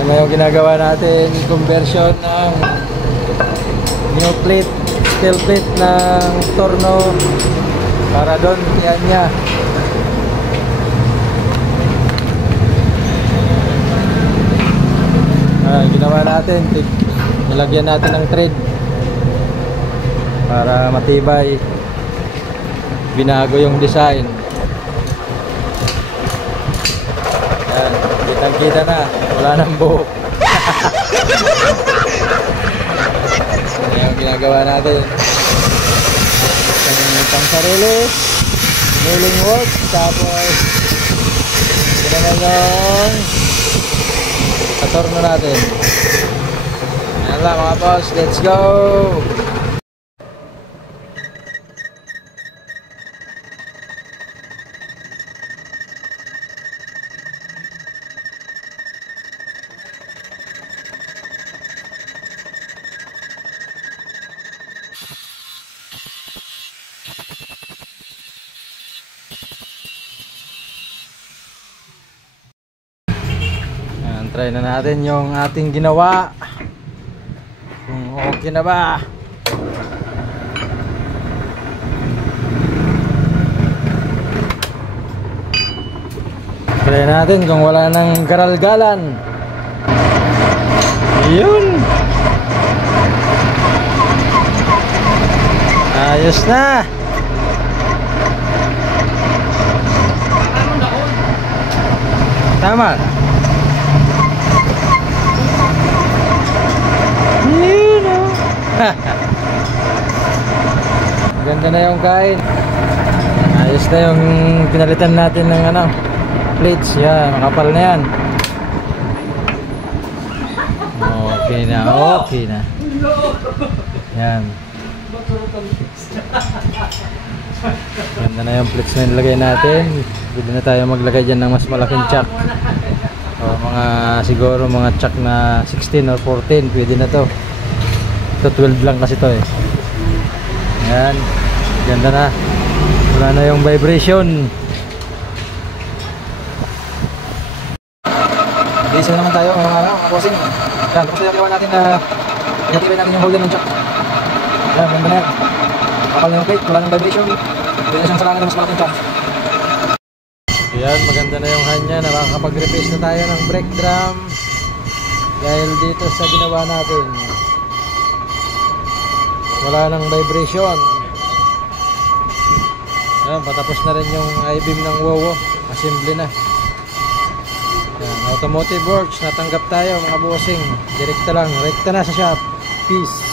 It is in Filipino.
Ano yung ginagawa natin? Conversion ng new plate, steel plate ng torno para doon yan niya. Ginawa natin, nilagyan natin ng thread para matibay. Binago yung design. Yan, kitang-kita na, wala nang buhok. Yan yung ginagawa natin. Pang sarili, milling work, tapos ito naman yung katorno natin. Yan lang mga boss, let's go! Try na natin yung ating ginawa kung okay na ba. Try natin kung wala nang garalgalan. Yun, ayos na. Tama. Ganda na yung kain. Ayos na yung pinalitan natin ng ano, plates. Yan, makapal na yan. Okay na, okay na. Yan. Ganda na yung plates na nilagay natin. Pwede na tayo maglagay dyan ng mas malaking chuck. O mga siguro mga chuck na 16 or 14. Pwede na to. Ito 12 lang kasi to eh. Ayan, ganda na. Wala na yung vibration. Isa naman tayo mga crossing. Ayan, tapos yung gawa natin na inatibay natin yung holder ng chuck. Ayan, ganda na yan. Kapal na yung plate, wala ng vibration. Pwede na siyang salangan ng mas malaking chuck. Ayan, maganda na yung hanya. Nakakapag-replace na tayo ng brake drum dahil dito sa ginawa natin. Wala nang vibration. Ayan, patapos na rin yung I-beam ng WOWO. Assembly na. Ayan, automotive works. Natanggap tayo mga bossing. Direkta lang. Rekta na sa shop. Peace.